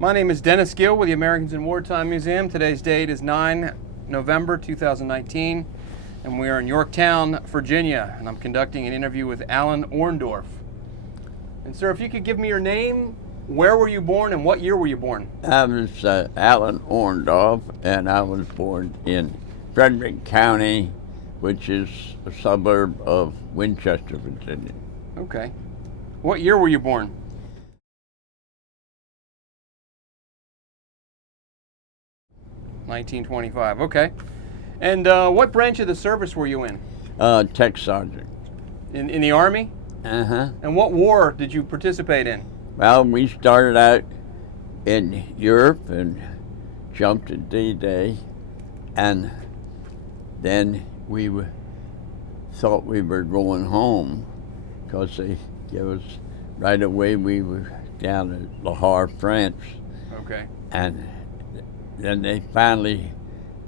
My name is Dennis Gill with the Americans in Wartime Museum. Today's date is 9 November 2019, and we are in Yorktown, Virginia, and I'm conducting an interview with Alan Orndorff. And sir, if you could give me your name, where were you born, and what year were you born? I was Alan Orndorff, and I was born in Frederick County, which is a suburb of Winchester, Virginia. Okay. What year were you born? 1925. Okay. And what branch of the service were you in? Tech sergeant. In the Army? Uh-huh. And what war did you participate in? Well, we started out in Europe and jumped at D-Day, and then we thought we were going home because they gave us, right away we were down at Le Havre, France. Okay. And then they finally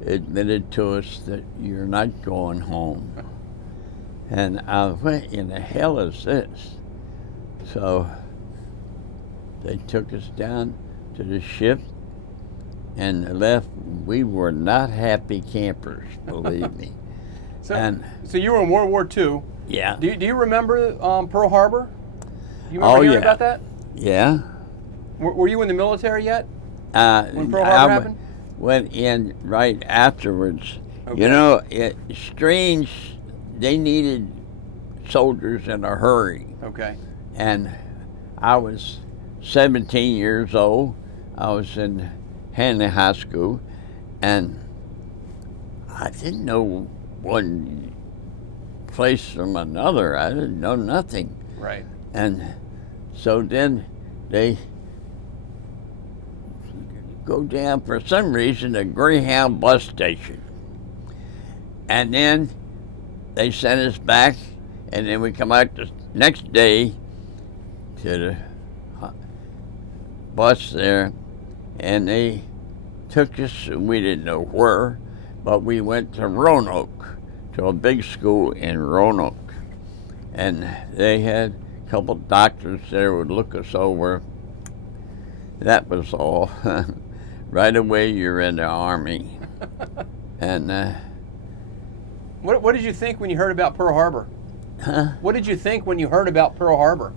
admitted to us that you're not going home. And what in the hell is this? So they took us down to the ship and left. We were not happy campers, believe me. So you were in World War II. Yeah. Do you remember Pearl Harbor? You remember hearing about that? Yeah. Were you in the military yet? When Pearl Harbor happened? Went in right afterwards. Okay. You know, it's strange. They needed soldiers in a hurry. Okay. And I was 17 years old. I was in Hanley High School, and I didn't know one place from another. I didn't know nothing. Right. And so then they go down, for some reason, to Greyhound bus station. And then they sent us back, and then we come out the next day to the bus there, and they took us, we didn't know where, but we went to Roanoke, to a big school in Roanoke. And they had a couple doctors there would look us over. That was all. Right away, you're in the Army. And what did you think when you heard about Pearl Harbor? Huh? What did you think when you heard about Pearl Harbor?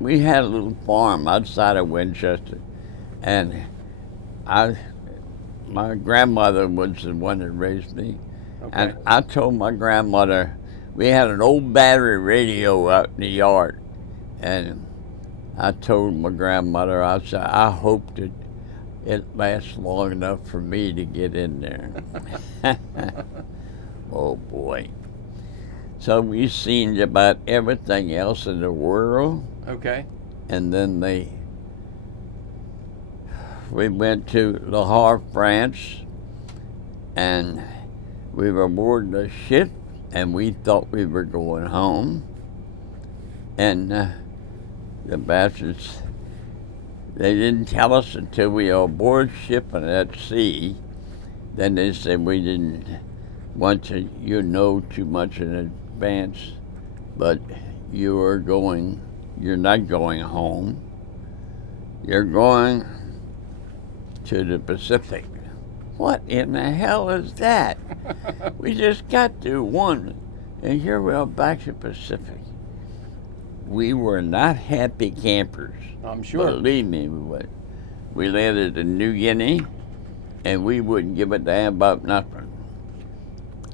We had a little farm outside of Winchester, and my grandmother was the one that raised me. Okay. And I told my grandmother, we had an old battery radio out in the yard, and I told my grandmother, I said, I hope that it lasts long enough for me to get in there. Oh boy. So we've seen about everything else in the world. Okay. And then we went to Le Havre, France, and we were aboard the ship, and we thought we were going home. And the bastards, they didn't tell us until we were aboard ship and at sea. Then they said we didn't want to, too much in advance, but you're not going home. You're going to the Pacific. What in the hell is that? We just got to one, and here we are back to Pacific. We were not happy campers. I'm sure. Believe me, we landed in New Guinea, and we wouldn't give a damn about nothing.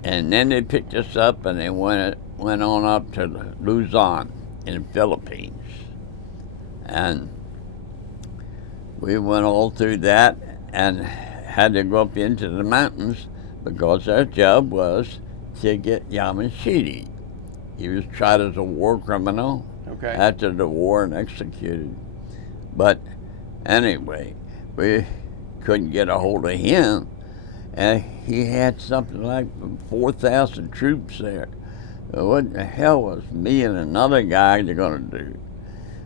And then they picked us up, and they went on up to Luzon in the Philippines. And we went all through that and had to go up into the mountains because our job was to get Yamashita. He was tried as a war criminal after the war and executed. But anyway, we couldn't get a hold of him. And he had something like 4,000 troops there. What the hell was me and another guy going to do?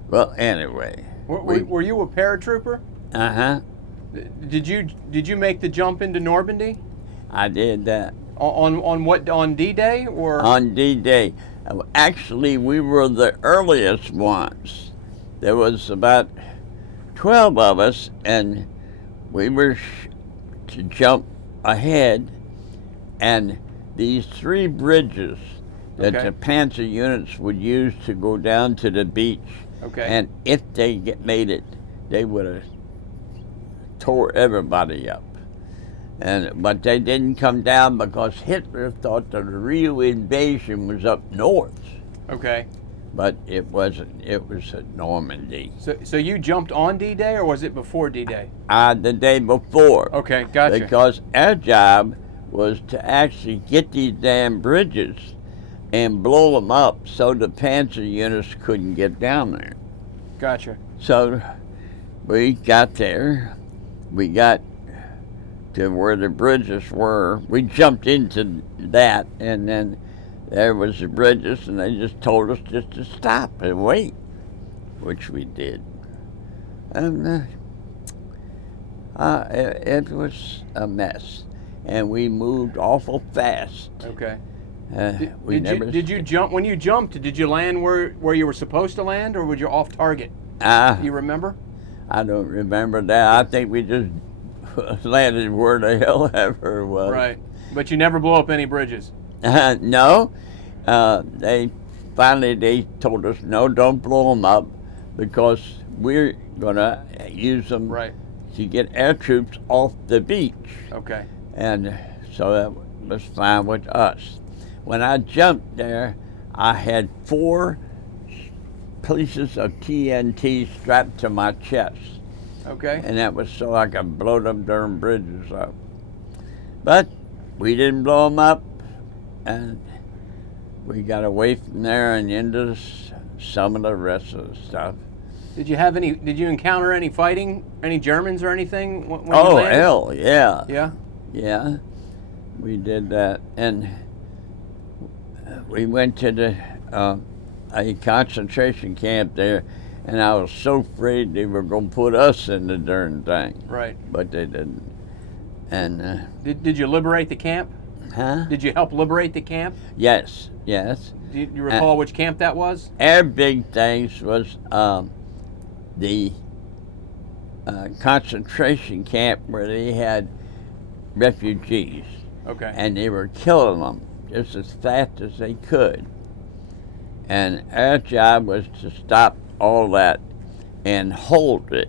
Well, anyway. Were you a paratrooper? Uh-huh. Did you make the jump into Normandy? I did that. On what, on D-Day or? On D-Day. Actually, we were the earliest ones. There was about 12 of us, and we were to jump ahead, and these 3 bridges that Okay. the Panzer units would use to go down to the beach, Okay. and if they made it, they would have tore everybody up. But they didn't come down because Hitler thought that the real invasion was up north. Okay. But it wasn't. It was at Normandy. So you jumped on D-Day, or was it before D-Day? The day before. Okay, gotcha. Because our job was to actually get these damn bridges and blow them up so the Panzer units couldn't get down there. Gotcha. So we got there. We got to where the bridges were. We jumped into that, and then there was the bridges, and they just told us just to stop and wait, which we did. And it was a mess, and we moved awful fast. Okay. Did you jump? When you jumped, did you land where you were supposed to land, or were you off target? You remember? I don't remember that. I think we just landed where the hell ever it was. Right. But you never blew up any bridges. No. They told us, no, don't blow them up, because we're going to use them Right. to get air troops off the beach. Okay. And so that was fine with us. When I jumped there, I had 4 pieces of TNT strapped to my chest. Okay. And that was so I could blow them darn bridges up. But we didn't blow them up, and we got away from there and into some of the rest of the stuff. Did you encounter any fighting, any Germans or anything when you Oh, landed? hell, yeah. Yeah? Yeah, we did that. And we went to a concentration camp there, and I was so afraid they were going to put us in the darn thing. Right. But they didn't. And Did you liberate the camp? huh? Did you help liberate the camp? Yes. Do you recall which camp that was? Our big things was the concentration camp where they had refugees, Okay. and they were killing them just as fast as they could. And our job was to stop all that and hold it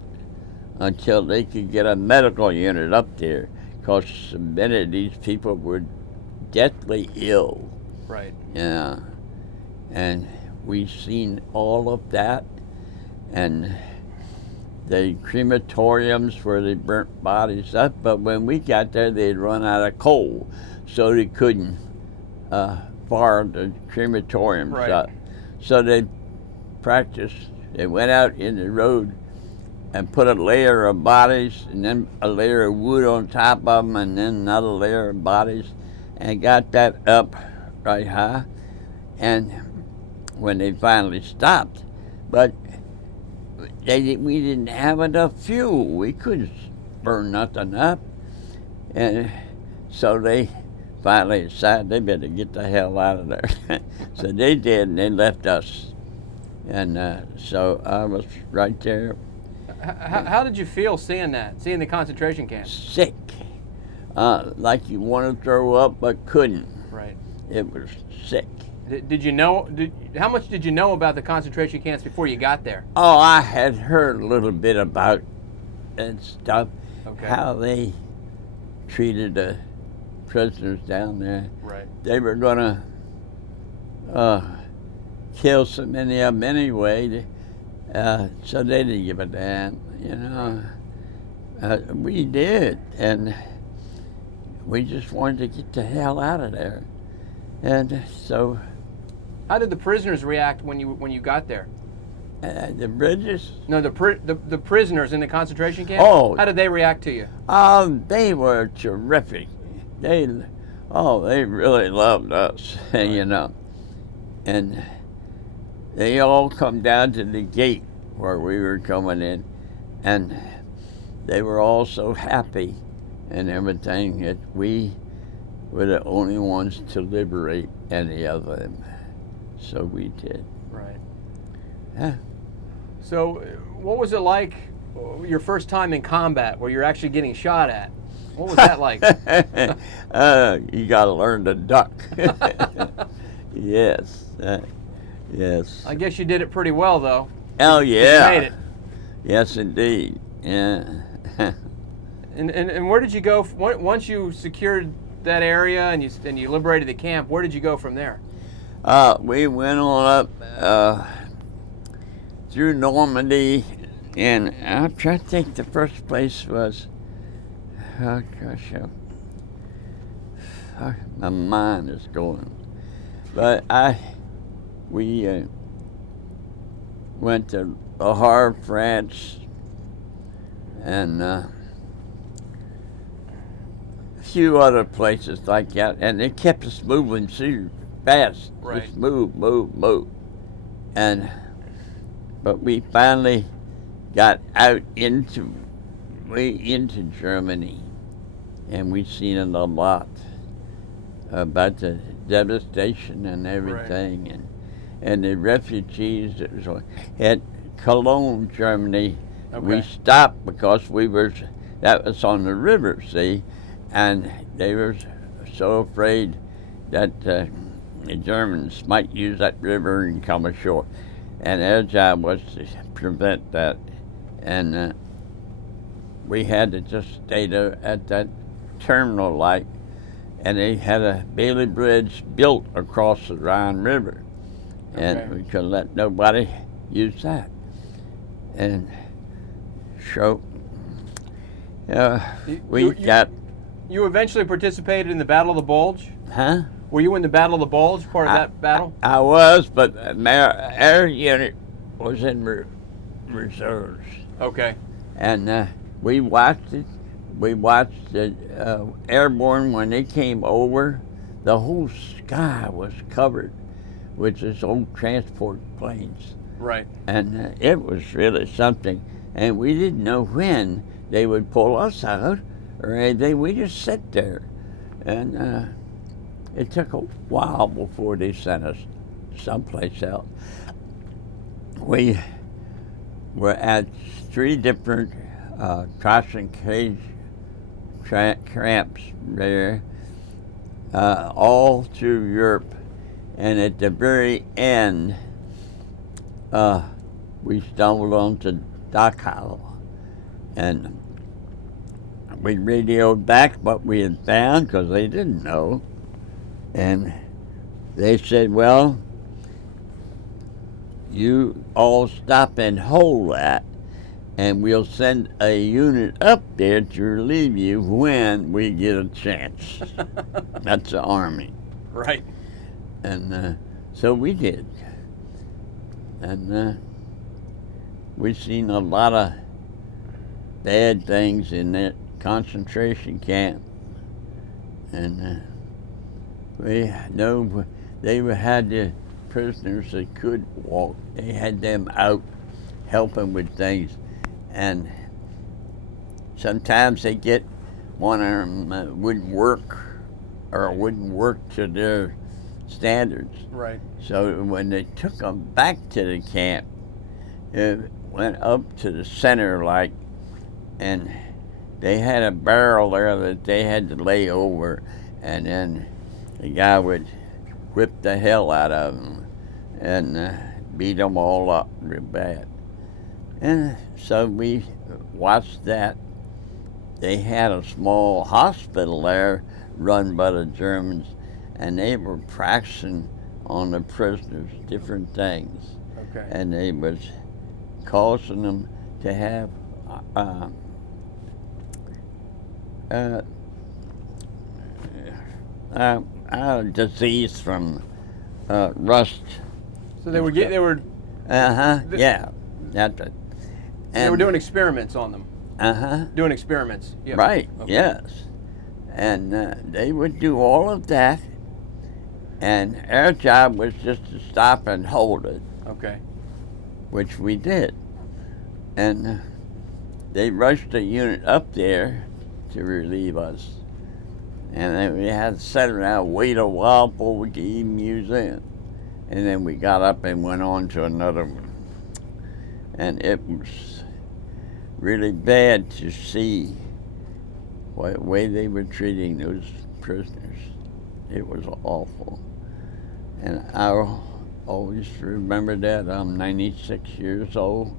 until they could get a medical unit up there, because many of these people were deathly ill. Right. Yeah. And we seen all of that, and the crematoriums where they burnt bodies up, but when we got there, they'd run out of coal, so they couldn't fire the crematoriums Right. up. So they practiced. They went out in the road and put a layer of bodies, and then a layer of wood on top of them, and then another layer of bodies, and got that up right high. And when they finally stopped, but we didn't have enough fuel. We couldn't burn nothing up. And so they finally decided they better get the hell out of there. So they did, and they left us. And so I was right there. How did you feel seeing the concentration camp? Sick. Like you wanted to throw up but couldn't. Right. It was sick. Did you know? How much did you know about the concentration camps before you got there? Oh, I had heard a little bit about and stuff. Okay. How they treated the prisoners down there. Right. They were gonna kill so many of them anyway, so they didn't give a damn, you know. We did, and we just wanted to get the hell out of there. And so, How did the prisoners react when you got there? the bridges, No, the prisoners in the concentration camp. Oh. How did they react to you? they were terrific. They really loved us, you know. And they all come down to the gate where we were coming in, and they were all so happy and everything that we were the only ones to liberate any of them. So we did. Right. Yeah. So, what was it like your first time in combat where you're actually getting shot at. What was that like? You got to learn to duck. Yes, yes. I guess you did it pretty well, though. Oh, 'Cause yeah. You made it. Yes, indeed. Yeah. And where did you go once you secured that area and you liberated the camp? Where did you go from there? We went on up through Normandy, and I'm trying to think. The first place was, oh gosh, my mind is going. But we went to Le Havre, France, and a few other places like that, and they kept us moving too fast. Right. Just move, but we finally got out into Germany, and we seen it a lot about the devastation and everything. Right. And the refugees that was at Cologne, Germany. Okay. We stopped because that was on the river, see, and they were so afraid that the Germans might use that river and come ashore. And their job was to prevent that. And we had to just stay there at that terminal light, and they had a Bailey Bridge built across the Rhine River. And Okay. we couldn't let nobody use that. And so You eventually participated in the Battle of the Bulge? Huh? Were you in the Battle of the Bulge, part of that battle? I was, but our unit was in reserves. Okay. And we watched it. We watched the airborne when they came over. The whole sky was covered with this old transport planes. Right. And it was really something. And we didn't know when they would pull us out or anything. We just sat there. And it took a while before they sent us someplace else. We were at 3 different concentration camps there, all through Europe. And at the very end, we stumbled onto Dachau, and we radioed back what we had found because they didn't know. And they said, well, you all stop and hold that, and we'll send a unit up there to relieve you when we get a chance. That's the Army. Right. And so we did. And we've seen a lot of bad things in that concentration camp. And we know they had the prisoners that could walk. They had them out helping with things. And sometimes they get one of them wouldn't work or wouldn't work to their standards. Right. So when they took them back to the camp, it went up to the center like, and they had a barrel there that they had to lay over, and then the guy would whip the hell out of them and beat them all up real bad. And so we watched that. They had a small hospital there run by the Germans, and they were practicing on the prisoners different things. Okay. And they was causing them to have disease from rust. So they were Yeah, that's it. they were doing experiments on them. Doing experiments. Yeah. Right. Okay. Yes. And they would do all of that, and our job was just to stop and hold it, Okay. which we did. And they rushed a unit up there to relieve us, and then we had to sit around, wait a while before we could even use it. And then we got up and went on to another one. And really bad to see what way they were treating those prisoners. It was awful. And I'll always remember that. I'm 96 years old,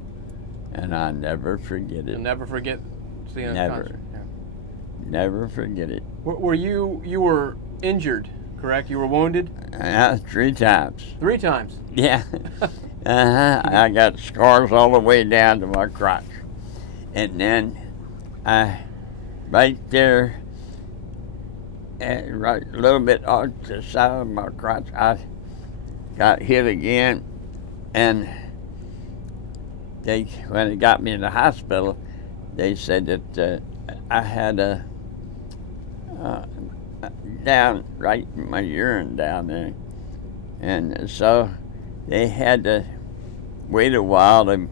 and I never forget it. You'll never forget seeing that Never. concert. Yeah. Never forget it. Were you were injured, correct? You were wounded? 3 times. 3 times. Yeah. I got scars all the way down to my crotch. And then right there, right a little bit off the side of my crotch, I got hit again. And when they got me in the hospital, they said that I had a down right in my urine down there. And so they had to wait a while to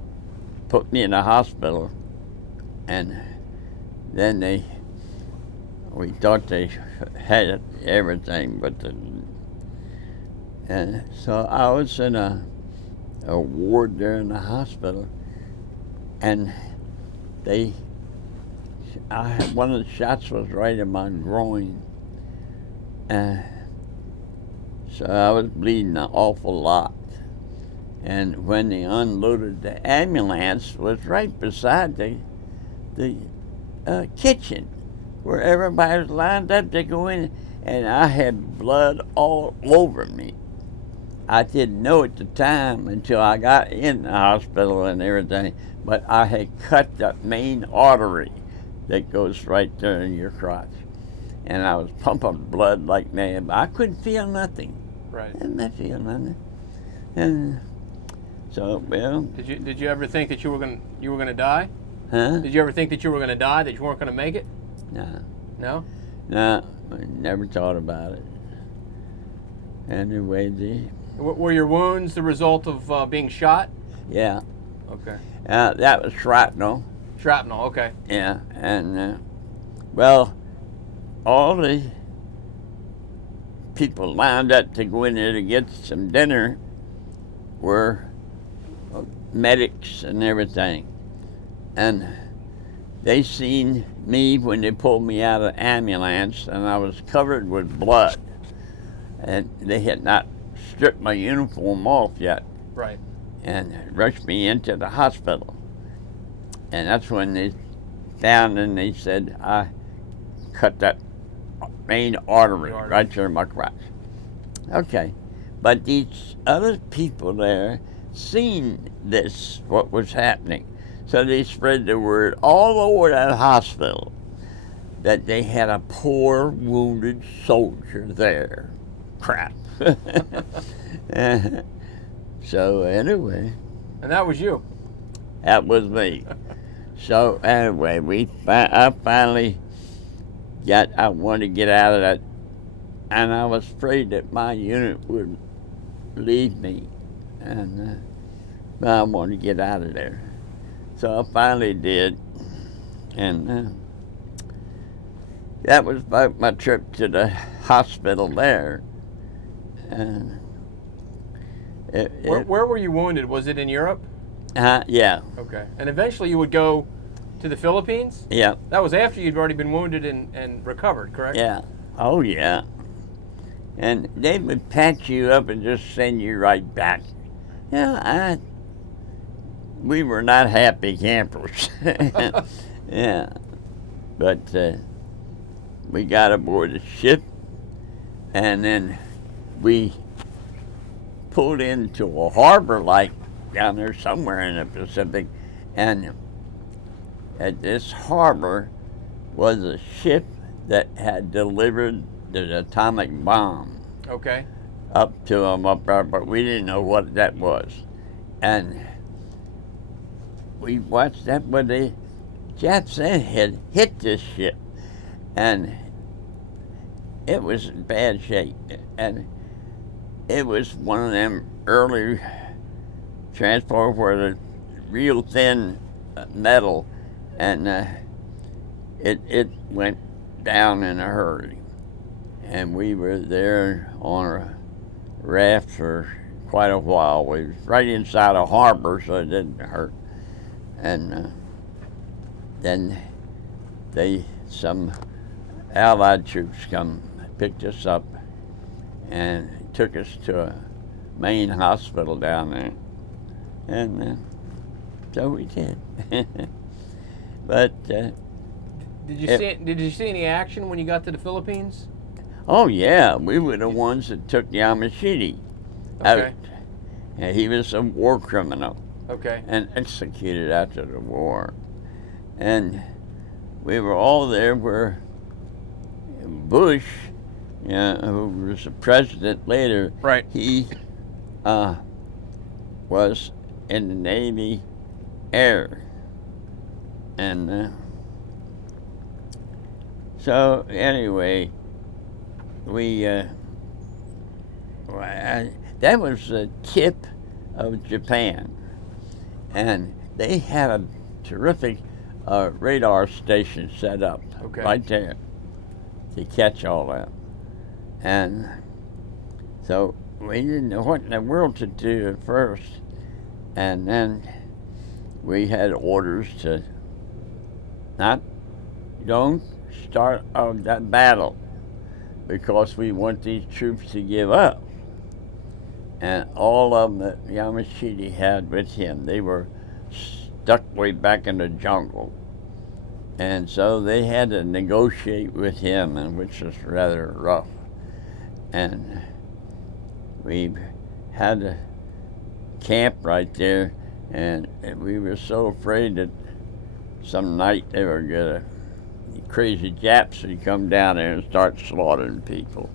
put me in the hospital. And then we thought they had everything, but and so I was in a ward there in the hospital, and one of the shots was right in my groin, so I was bleeding an awful lot. And when they unloaded the ambulance, was right beside the kitchen, where everybody was lined up to go in, and I had blood all over me. I didn't know at the time until I got in the hospital and everything, but I had cut the main artery that goes right there in your crotch. And I was pumping blood like mad, but I couldn't feel nothing. Right. I didn't feel nothing. And so, well. Did you ever think that you were gonna die? Huh? Did you ever think that you were gonna die? That you weren't gonna make it? No. No. No, I never thought about it. Anyway, Were your wounds the result of being shot? yeah. Okay. That was shrapnel. Shrapnel. Okay. Yeah, and well, all the people lined up to go in there to get some dinner were medics and everything, and they seen me when they pulled me out of the ambulance, and I was covered with blood, and they had not stripped my uniform off yet. Right. And rushed me into the hospital. And that's when they found and they said, I cut that main artery right through my crotch. Okay. But these other people there seen this, what was happening. So they spread the word all over that hospital that they had a poor wounded soldier there. Crap. So anyway. And that was you. That was me. So anyway, I finally I wanted to get out of that, and I was afraid that my unit would leave me, and I wanted to get out of there. So I finally did, and that was about my trip to the hospital there. And where were you wounded? Was it in Europe? Yeah. Okay. And eventually you would go to the Philippines? Yeah. That was after you'd already been wounded and recovered, correct? Yeah. Oh, yeah. And they would patch you up and just send you right back. Yeah, we were not happy campers. Yeah. But we got aboard the ship, and then we pulled into a harbor like down there somewhere in the Pacific, and at this harbor was a ship that had delivered the atomic bomb. Okay. Up to them up there, but we didn't know what that was. And we watched that when the Japs had hit this ship, and it was in bad shape. And it was one of them early transport where the real thin metal, and it went down in a hurry. And we were there on a raft for quite a while. We was right inside a harbor, so it didn't hurt. And then some Allied troops picked us up and took us to a main hospital down there, and so we did. But Did you see any action when you got to the Philippines? oh yeah, we were the ones that took Yamashita Okay. out, and he was a war criminal Okay. and executed after the war, and we were all there where Bush, who was the president later, Right. he was in the Navy Air. And so anyway, that was the tip of Japan. And they had a terrific radar station set up right there to catch all that. And so we didn't know what in the world to do at first. And then we had orders to don't start that battle because we want these troops to give up. And all of them that Yamashita had with him, they were stuck way back in the jungle. And so they had to negotiate with him, and which was rather rough. And we had a camp right there, and we were so afraid that some night they were gonna, crazy Japs would come down there and start slaughtering people.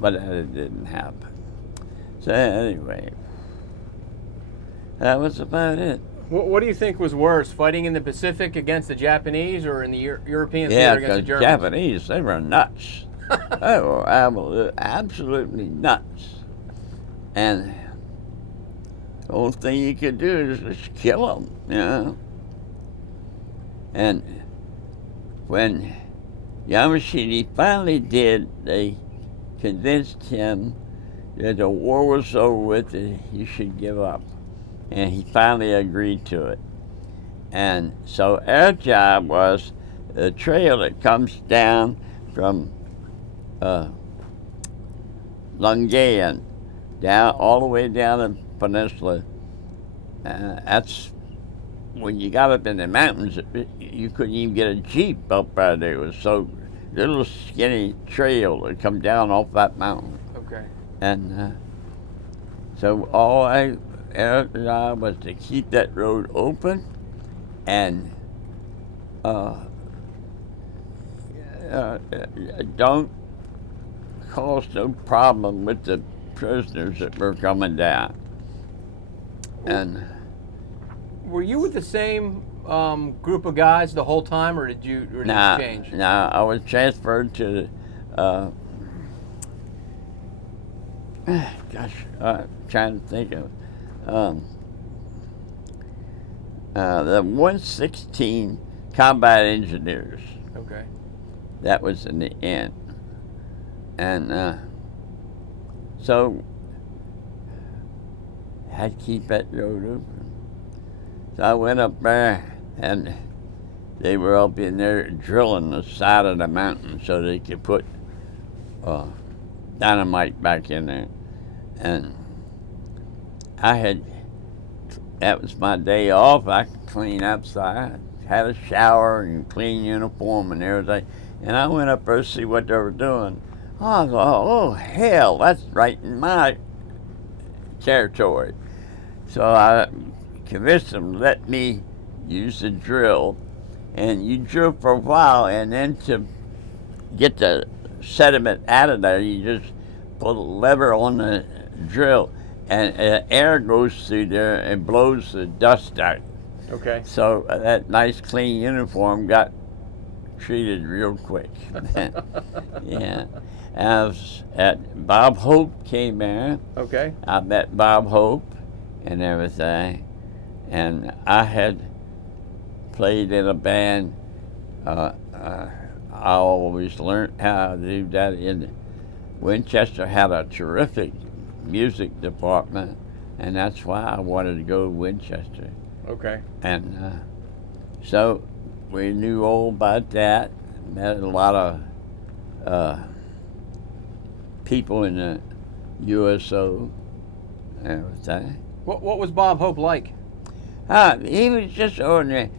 But that didn't happen. So anyway, that was about it. What do you think was worse, fighting in the Pacific against the Japanese or in the European Yeah, theater against the because Germans? Japanese, they were nuts. They were absolutely nuts. And the only thing you could do is just kill them, you know. And when Yamashita finally did, they convinced him that the war was over with, that he should give up. And he finally agreed to it. And so our job was the trail that comes down from Lungayan down all the way down the peninsula. That's when you got up in the mountains, you couldn't even get a jeep up out there. It was so little skinny trail that come down off that mountain. Okay. And so our job was to keep that road open and don't cause no problem with the prisoners that were coming down. And were you with the same group of guys the whole time, or did you change? No, I was transferred to trying to think of the 116 Combat Engineers. Okay. That was in the end. And so I had to keep that road open. So I went up there, and they were up in there drilling the side of the mountain so they could put dynamite back in there. And that was my day off. I could clean up, so I had a shower and clean uniform and everything. And I went up there to see what they were doing. I thought, oh, hell, that's right in my territory. So I convinced them to let me use the drill. And you drill for a while, and then to get the sediment out of there, you just pull the lever on the drill, and air goes through there and blows the dust out. Okay. So that nice clean uniform got treated real quick. Yeah. I was Bob Hope came there. Okay. I met Bob Hope and everything. And I had played in a band. I always learned how to do that. Winchester had a terrific music department, and that's why I wanted to go to Winchester. Okay. And so we knew all about that. Met a lot of people in the USO and everything. What was Bob Hope like? He was just ordinary.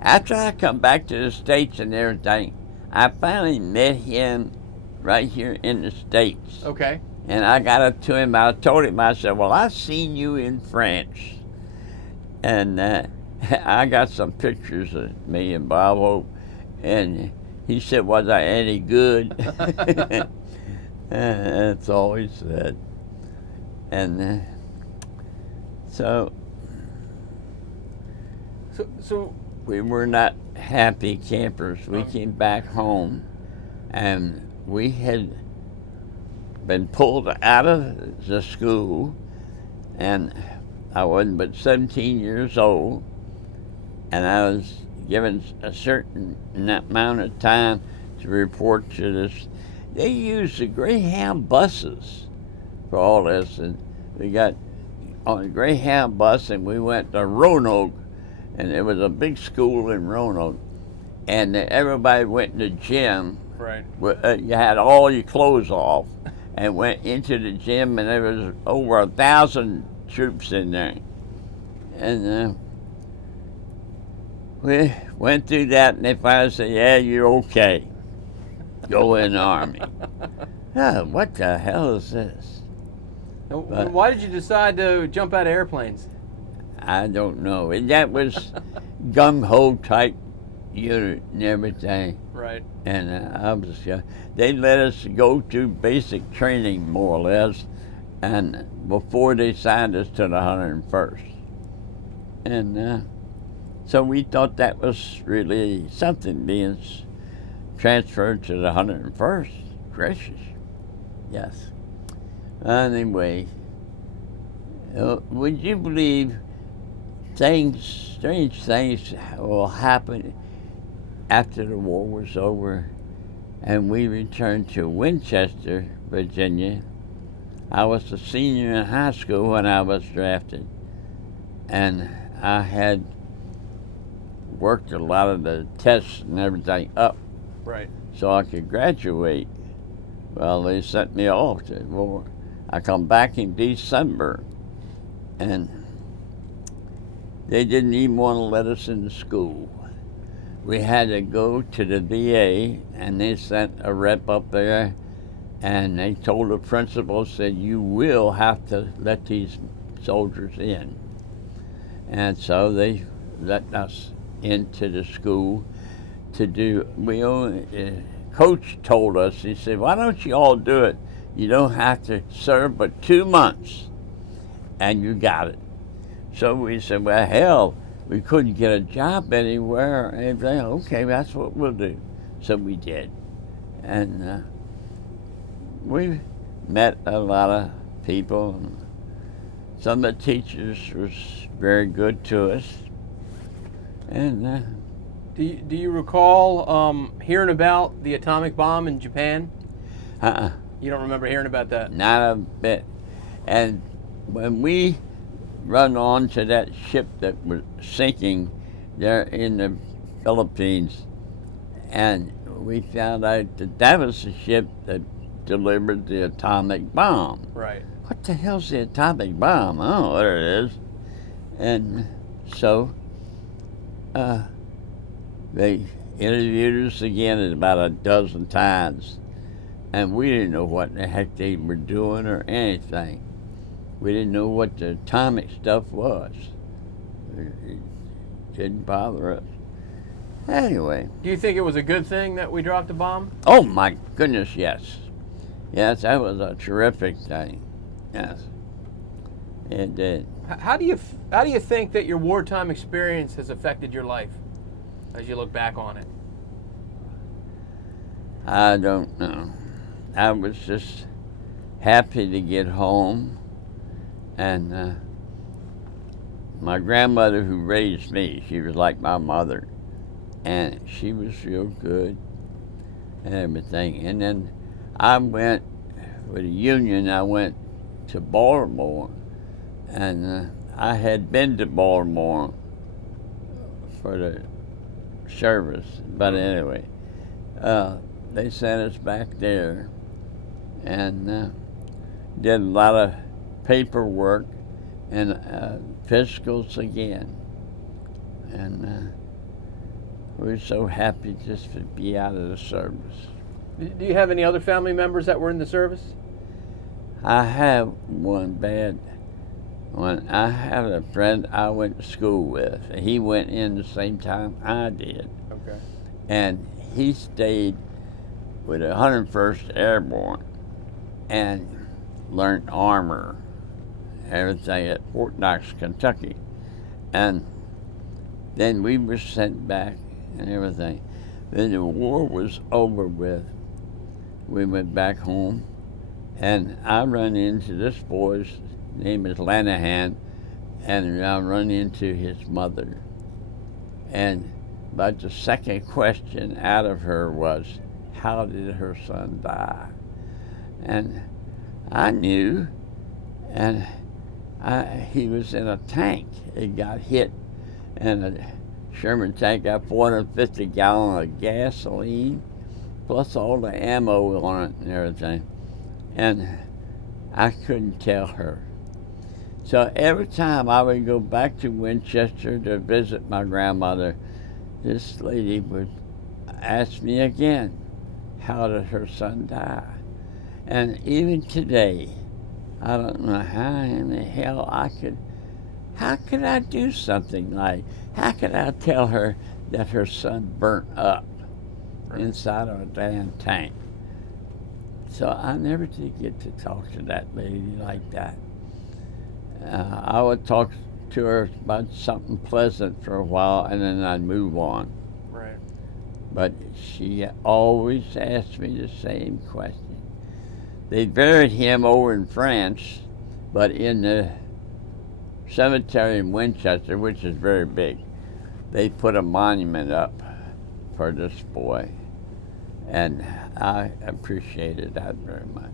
After I come back to the States and everything, I finally met him right here in the States. Okay. And I got up to him. I told him, I said, well, I've seen you in France. And I got some pictures of me and Bob Hope. And he said, was I any good? That's all he said. And so we were not happy campers. We came back home, and we had been pulled out of the school, and I wasn't but 17 years old, and I was given a certain amount of time to report to this. They used the Greyhound buses for all this, and we got on a Greyhound bus, and we went to Roanoke, and there was a big school in Roanoke, and everybody went in the gym. Right. You had all your clothes off, and went into the gym, and there was over 1,000 troops in there, and we went through that, and they finally said, "Yeah, you're okay. Go in the Army." Oh, what the hell is this? But why did you decide to jump out of airplanes? I don't know. And that was gung-ho type unit and everything. Right. And I was, they let us go to basic training, more or less, and before they signed us to the 101st. And so we thought that was really something, being transferred to the 101st. Gracious. Yes. Anyway, would you believe strange things will happen after the war was over and we returned to Winchester, Virginia? I was a senior in high school when I was drafted, and I had worked a lot of the tests and everything up, right, so I could graduate. Well, they sent me off to war. I come back in December, and they didn't even want to let us into school. We had to go to the VA, and they sent a rep up there, and they told the principal, said, you will have to let these soldiers in. And so they let us into the school to do, Coach told us, he said, why don't you all do it? You don't have to serve but 2 months, and you got it. So we said, well, hell, we couldn't get a job anywhere or anything. Okay, that's what we'll do. So we did. And we met a lot of people. Some of the teachers was very good to us. And do you recall hearing about the atomic bomb in Japan? You don't remember hearing about that? Not a bit. And when we run on to that ship that was sinking there in the Philippines, and we found out that that was the ship that delivered the atomic bomb. Right. What the hell's the atomic bomb? I don't know what it is. And so they interviewed us again about a dozen times, and we didn't know what the heck they were doing or anything. We didn't know what the atomic stuff was. It didn't bother us. Anyway. Do you think it was a good thing that we dropped the bomb? Oh my goodness, yes. Yes, that was a terrific thing. Yes, it did. How do you think that your wartime experience has affected your life as you look back on it? I don't know. I was just happy to get home. And my grandmother who raised me, she was like my mother, and she was real good and everything. And then I went, with the Union, I went to Baltimore, and I had been to Baltimore for the service. But anyway, they sent us back there and did a lot of paperwork and physicals again. And we were so happy just to be out of the service. Do you have any other family members that were in the service? I have one bad one. I have a friend I went to school with. He went in the same time I did. Okay. And he stayed with the 101st Airborne and learned armor, everything at Fort Knox, Kentucky. And then we were sent back and everything. Then the war was over with. We went back home, and I run into this boy's name is Lanahan, and I run into his mother. And about the second question out of her was, how did her son die? And I knew, and he was in a tank. It got hit, and a Sherman tank got 450 gallons of gasoline, plus all the ammo on it and everything. And I couldn't tell her. So every time I would go back to Winchester to visit my grandmother, this lady would ask me again, how did her son die? And even today, I don't know how in the hell how could I do something like, how could I tell her that her son burnt up inside of a damn tank? So I never did get to talk to that lady like that. I would talk to her about something pleasant for a while, and then I'd move on. Right. But she always asked me the same question. They buried him over in France, but in the cemetery in Winchester, which is very big, they put a monument up for this boy, and I appreciated that very much.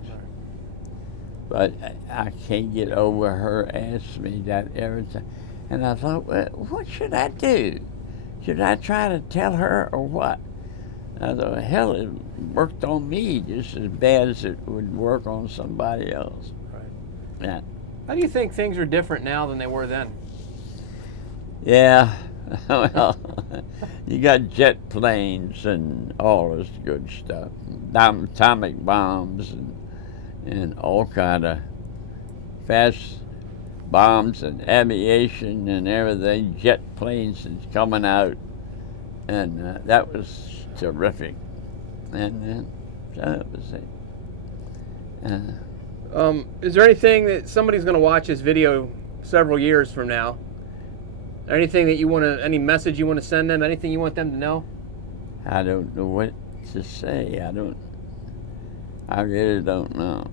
But I can't get over her asking me that every time. And I thought, well, what should I do? Should I try to tell her or what? I thought, hell, it worked on me just as bad as it would work on somebody else. Right. Yeah. How do you think things are different now than they were then? Yeah. Well, you got jet planes and all this good stuff, atomic bombs and all kind of fast bombs and aviation and everything. Jet planes is coming out, and that was terrific. And so that was it. Is there anything that somebody's going to watch this video several years from now? Anything that you want to, any message you want to send them? Anything you want them to know? I don't know what to say. I really don't know.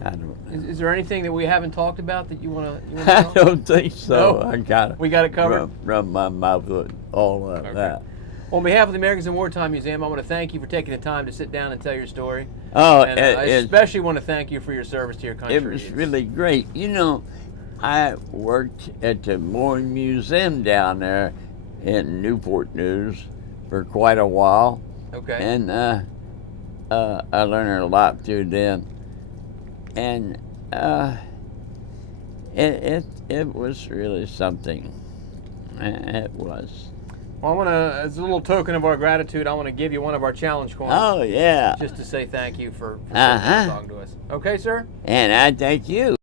I don't know. Is there anything that we haven't talked about that you want to I know? don't think so. No? We got it covered? Rub my mouth with all of that. Well, on behalf of the Americans in Wartime Museum, I want to thank you for taking the time to sit down and tell your story. Oh, and I especially want to thank you for your service to your country. It was really great. You know, I worked at the Mooring Museum down there in Newport News for quite a while. Okay. And I learned a lot through them. And it was really something. It was. Well, I want to, as a little token of our gratitude, I want to give you one of our challenge coins. Oh, yeah. Just to say thank you for talking to us. Okay, sir? And I thank you.